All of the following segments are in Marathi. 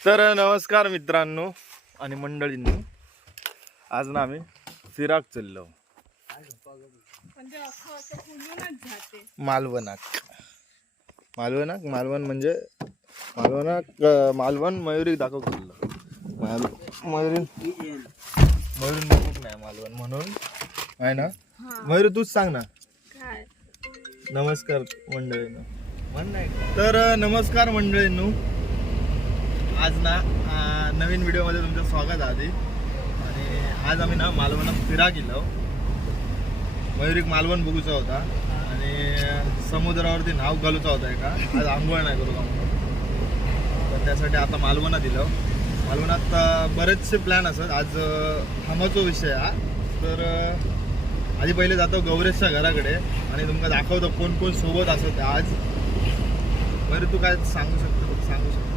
तर नमस्कार मित्रांनो आणि मंडळींनो. आज ना आम्ही फिराक चाललो. मालवणाक मालवणाक मालवण म्हणजे मालवणाक मालवण मयुरी दाखव चाललो माल मयुरी मयुरी दाखवत नाही मालवण म्हणून? आहे ना? मयुरी तूच सांग ना. नमस्कार मंडळींनो. तर नमस्कार मंडळींनो. आज ना नवीन व्हिडिओमध्ये तुमचं स्वागत आहे आधी. आणि आज आम्ही ना मालवणात फिरा गेलो. मयुरिक मालवण बघूचा होता. आणि समुद्रावरती नाव घालूचा होता एका. आज आंघोळ नाही करू का तर त्यासाठी आता मालवणात दिलं. मालवणात बरेचसे प्लॅन असत आज थांबाचो विषय हा. तर आधी पहिले जातो गौरेशच्या घराकडे. आणि तुमका दाखवतो कोण कोण सोबत असत आज. बरं तू काय सांगू शकतो सांगू शकतो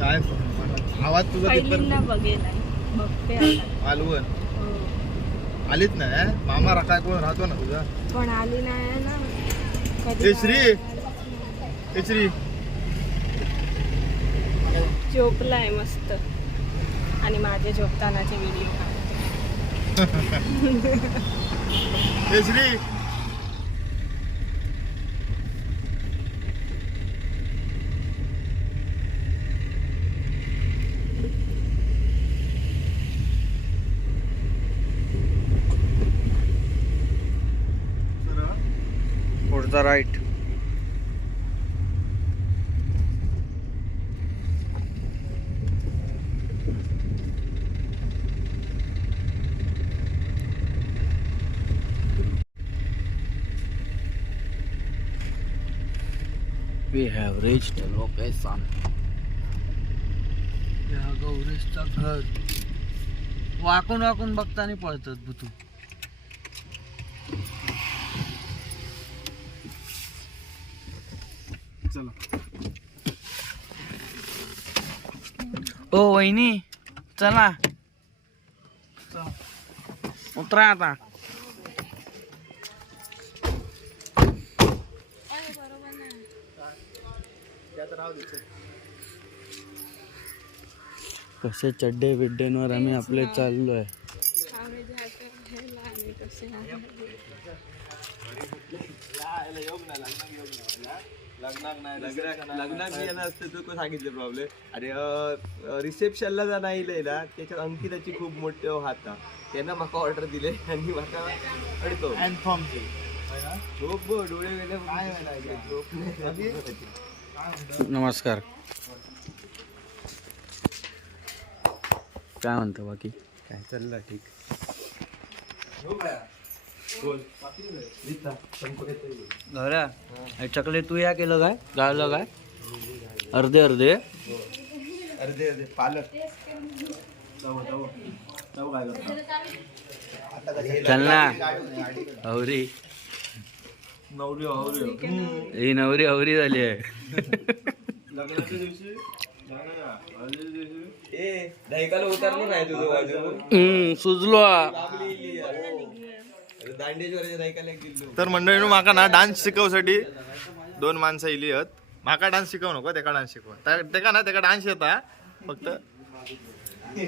काय आवाज तुझा पहिल्यांदा बघेल आहे. बघते आता. मालवण हो. आलीच नाही अं? मामा रा काय कोण राहतो ना तुझा? पण आली नाही ना. कधी ए श्री! ए श्री! झोपलाय मस्त. आणि माझे झोपतानाचे व्हिडिओ श्री! पुढचा right We have reached the location. या गौरेशचा घर. वाकून वाकून बघताना पळतात बुतू चला. ओ वहिनी चला. उतरा आता. कसे चड्डे बिड्डेंवर आम्ही आपले चाललोय. लग्नात येणं असतं तू सांगितलं प्रॉब्लेम आणि रिसेप्शनला जा नाही ना त्याच्यात अंकिताची खूप मोठे हात हा. त्यांना माका ऑर्डर दिले आणि माका अडतो अँथॉमची झोप डोळे गेले झोप नाही. नमस्कार. काय म्हणतो बाकी? काय चाललं ठीक? गौऱ्या चकले तू या केलं काय? गाळलं काय? अर्धे अर्धे. अर्धे अर्धे. पालक. चल ना. हवरी नवरी हवरी ही नवरी हवरी झाली आहे. लग्नाच्या दिवशी? जाणार का? हळदीच्या दिवशी? ए दहिकाला उतरलो नाही तुझं बाजू हम्म, सुजलो आ. दांडेश्वराच्या दहिकाला एक दिलो तर मंडळीनं माका ना डान्स शिकवसाठी दोन माणसं इली आहेत माका डान्स शिकव नको तेका डान्स शिकवा. त्या- तेका ना तेका डान्स येता. फक्त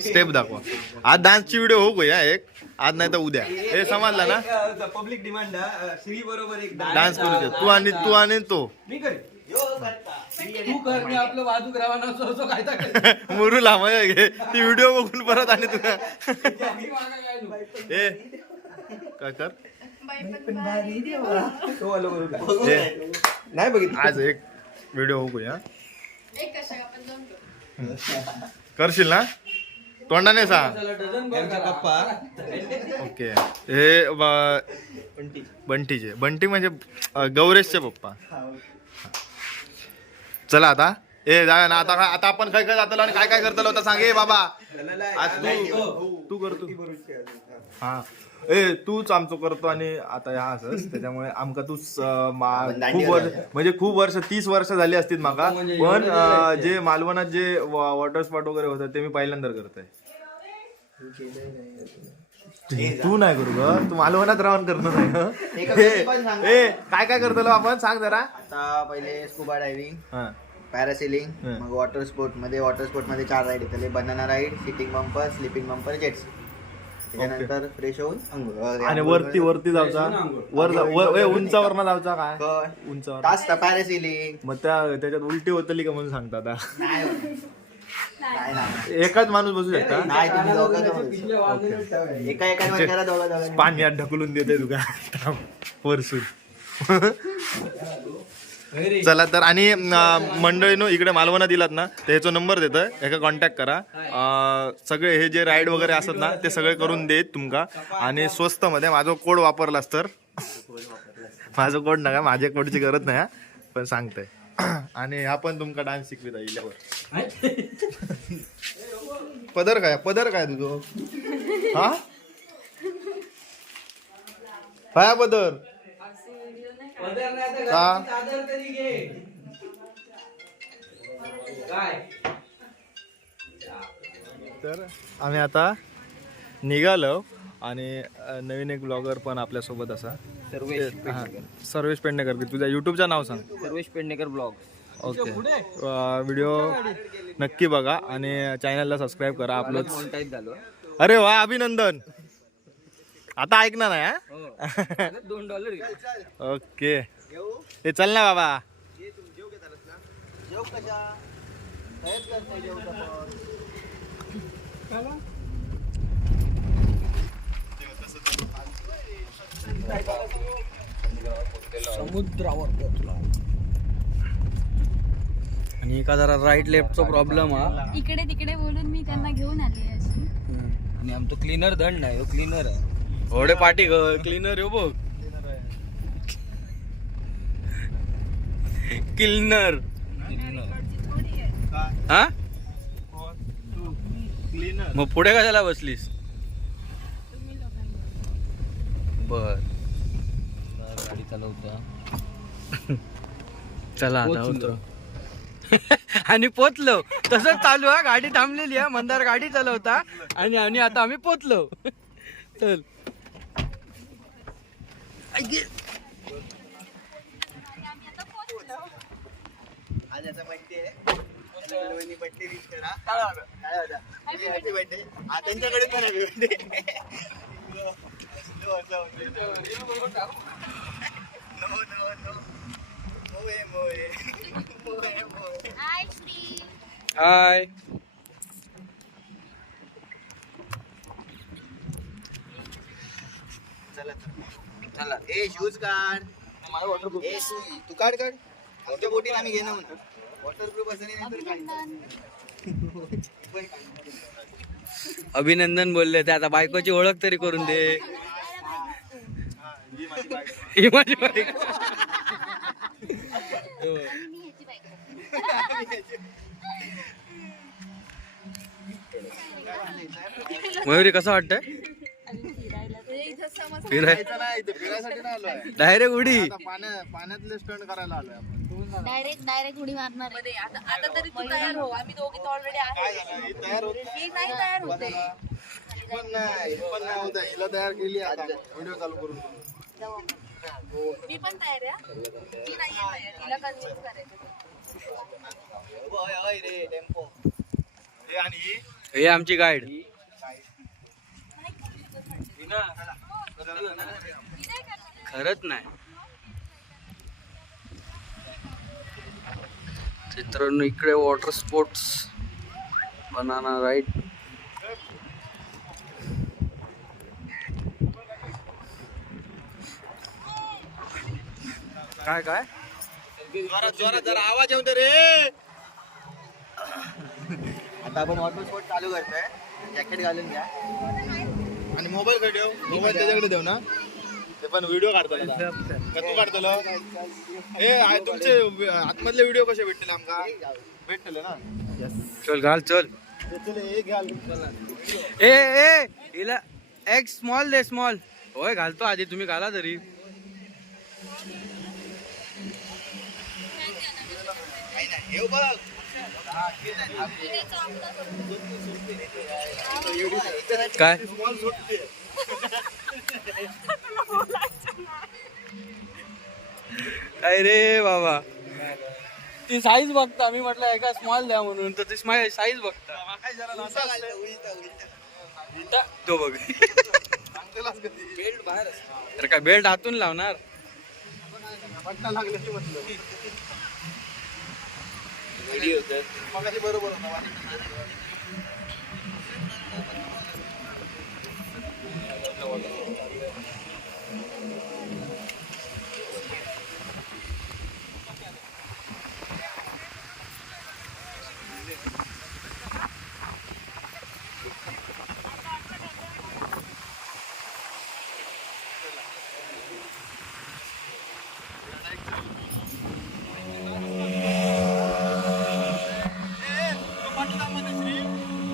स्टेप दाखवा. आज डान्सची व्हिडिओ हो गया एक. आज नाही तर उद्या. हे समजलं ना? पब्लिक डिमांड श्री बरोबर एक डान्स करू दे. तू आणि तू आणि तो. मुरू लांब ती व्हिडिओ बघून परत आणि तुला काय कर? नाही बघितलं. आज एक व्हिडिओ गया करशील ना? तोंडाने सांग. पप्पा ओके. हे ब- बंटीचे. बंटी म्हणजे अ, गौरेशचे पप्पा. चला आता. ए जा ना आता आता आपण काय काय जातलो आणि काय काय करतलो आता सांग. ए बाबा. आज तू तू करतो हा. ए तूच आमचं करतो आणि आता ह्या असंच. त्याच्यामुळे आमका तू स- मा- खूप वर्ष म्हणजे खूप वर्ष तीस वर्ष झाली असतील माका. पण अ, जे मालवणात जे वॉटर स्पॉट वगैरे होतात ते मी पहिल्यांदा करतोय. तू नाही करू ग. तू मालवणात राहून करणं नाही हं? ए ए, काय काय करतलो आपण? सांग जरा. आता पहिले स्कुबा डायव्हिंग हा. पॅरासेलिंग हं. मग वॉटर स्पोर्टमध्ये वॉटर स्पोर्टमध्ये चार राईड येतले banana ride sitting bumper slipping bumper jets त्याच्यानंतर फ्रेश होऊन अंघोळ. आणि वरती वरती जाऊचा? वर जा- वर- ए, उंचावर ना जाऊचा काय? काय? उंचावर तास मग त्या त्याच्यात उलटी होतली का म्हणून सांगता आता? नाही होत. नाही. ना. एकाच माणूस बसू शकता? नाही तुम्ही दोघं जण बसा. एका एका दोघा पाण्यात ढकलून देते तुका वरसून. चला तर आणि अं, मंडळीनो इकडे मालवणा दिलात ना त्याचा नंबर देतं एका कॉन्टॅक्ट करा. सगळे हे जे राईड वगैरे असतात ना ते सगळे करून देत तुमका. आणि स्वस्त मध्ये माझा कोड वापरलास तर? माझं कोड नका माझ्या कोडची गरज नाही हा. पण सांगतंय. आणि ह्या पण तुमका डान्स शिकविता येईल पदर काय पदर काय तुझं? हा? काय पदर? का? तर आम्ही आता निघालो आणि नवीन एक ब्लॉगर पण आपल्यासोबत असा. सर्वेश हा, सर्वेश पेडणेकर. तुझ्या युट्यूबचं नाव सांग. Sarvesh Pednekar blog okay video नक्की बघा आणि चॅनलला सबस्क्राईब करा आपलं अरे वा अभिनंदन. आता ऐकणार नाही हा? दोन डॉलर ओके. ते चल ना बाबा. पण. आणि एका जरा राईट लेफ्टचा प्रॉब्लेम हा. इकडे तिकडे बोलून मी त्यांना घेऊन आली अशी. आणि आमचं क्लीनर दंड नाही हो क्लीनर आहे. घोडे पाठी क्लीनर हो बघ. क्लीनर हा? क्लीनर मग पुढे कशाला बसलीस? बर. गाडी चालवता चला आणि पोचलो. तसंच चालू हा गाडी थांबलेली आहे मंदार गाडी चालवता. आणि आणि आता आम्ही पोचलो. चल. आज याचा बर्थडे आहे. बर्थडे विश करा. टाळा. वाजवा, टाळा वाजवा. Happy birthday. हा, त्यांच्याकडे पण हॅपी बर्थडे हाय चला तर. चला. ए शूज काढ. ए तू काढ काढ. आमच्या बोटीत आम्ही घेणं म्हणतो वॉटरप्रूफ असेल नाही. अभिनंदन बोलले ते. आता बायकोची ओळख तरी करून दे. ही माझी बायको. मयुरी कसं वाटतंय? फिरायचं नाही इथे फिरायसाठी नाही आलोय. डायरेक्ट उडी. आता पाण्या पाण्यातले स्टंट करायला आलोय आपण. डायरेक्ट डायरेक्ट उडी मारणार आहे. आता आता तरी तू तयार हो. आम्ही दोघी तर ऑलरेडी काय आहे झालं? ही तयार होत मी नाही तयार होते ही पण नाही ही पण नाही होत आहे. हिला तयार केली आता. व्हिडिओ चालू करून मी पण तयार आहे ती नाही तयार तिला कन्व्हिन्स करायचं ओय, ओय रे टेम्पो हे आणि ही हे आमची गाईड खरंच नाही. मित्रांनो इकडे वॉटर स्पोर्ट्स बनाना राईड काय काय? जरा आवाज येऊ दे रे. आता आपण वॉटर स्पोर्ट चालू करतोय. जॅकेट घालून घ्या. आणि मोबाईल कडे ठेव. मोबाईल त्याच्याकडे ठेव ना. ते पण व्हिडिओ काढतो का तू काढतो हे तुमचे वि- आतमधले व्हिडिओ कसे भेटले आमका? भेटले ना? चल घाल चल. ए ए हिला एक स्मॉल दे स्मॉल होय घालतो आधी तुम्ही घाला तरी. हे बघ काय? काय रे बाबा? ती साईज बघता. मी म्हटलं एका स्मॉल द्या म्हणून. तर ती साईज बघता. तो बघ. तर काय बेल्ट आतून लावणार? बरोबर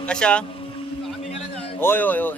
कशा? होय होय होय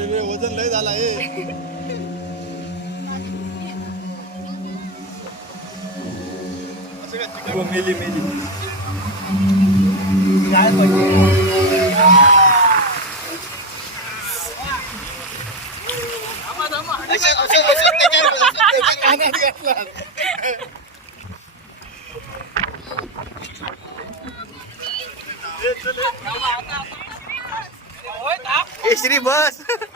रे वजन लय झाला मेली मेली. काय पाहिजे असं- असं-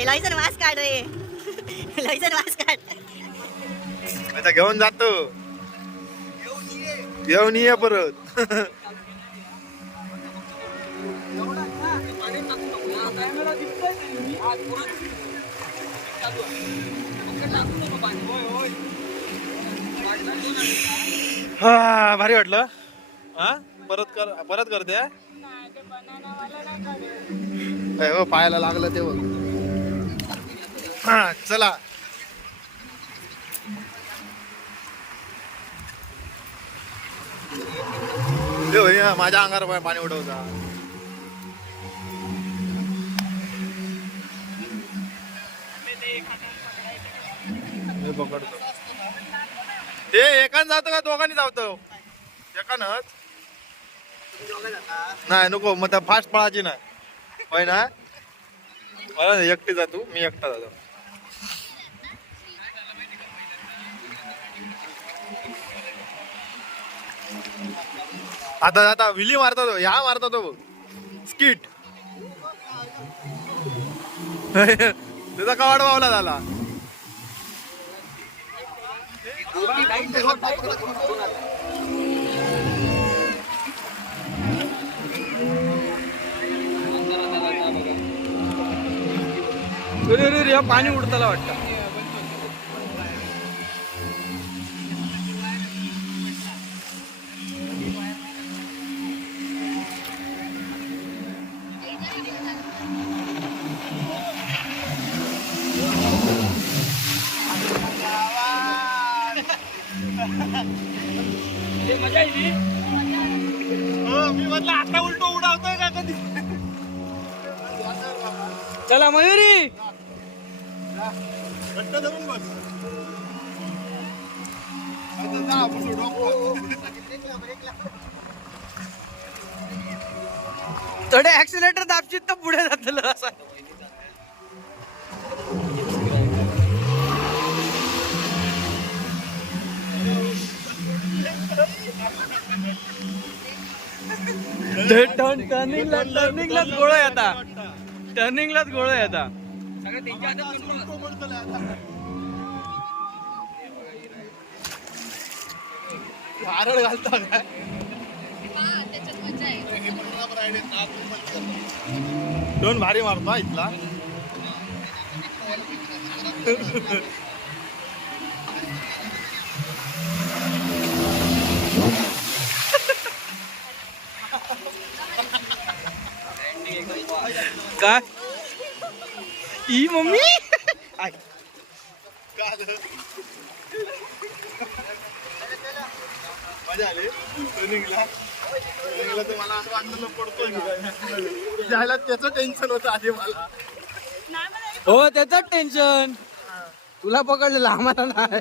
श्री बस काढ रे. लयजर वास काढ. आता घेऊन जातो घेऊन ये परत. हा भारी वाटलं. हा? परत कर परत करते हा? ए, हो पायाला लागलं ते बघ हा चला. माझ्या अंगावर पाय- पाणी उडवता. पकडतो. ते एकान जातो का दोघांनी जावतो एकानच? नाही नको मग त्या फास्ट पळायची नाही. होय ना? मला एकटी जातो मी एकटा जातो. आता आता विली मारता तो. ह्या मारता तो. स्किट. त्याचा कवाड बावला झाला. अरे अरे अरे, पाणी उडताला वाटतं. आता उलट उडावतोय का कधी? चला मयुरी. घट्ट धरून बस. थोडे ऍक्सिलेटर दाबशीत तर पुढे जातलं असा. टर्निंगला टर्निंगलाच गोळ आहे आता. टर्निंगलाच गोळ आहे आता. नारळ घालता काय हा दोन भारी मारतो इथला. काय ई मम्मी? मजा आली ट्रेनिंगला ट्रेनिंगला तर मला असं वाटलं पडतोय मी काय. जायला त्याचं टेन्शन होतं आधी मला. हो त्याच टेन्शन तुला पकडलेलं आम्हाला नाही.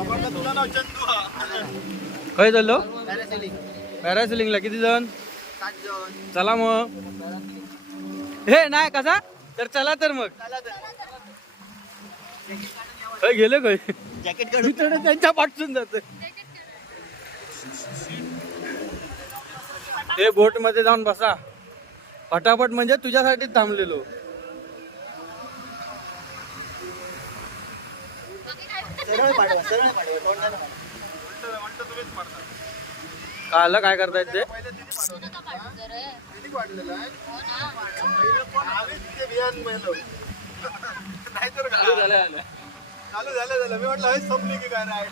आपण तुला पॅरासिलिंगला किती जण? चला मग. हे नाही कसा? तर चला तर मग. काय गेले काय? मी त्यांच्या पाठसून जात ते बोटमध्ये जाऊन बसा. फटाफट म्हणजे तुझ्यासाठी थांबलेलो. सरळ तोंडाला. काल काय करतायत ते किती वाढलेलं आहे पहिलं कोण आले तिथे बियाण मेलो नाहीतर काय? चालू झालं झालं मी म्हटलं हे संपली की काय राईड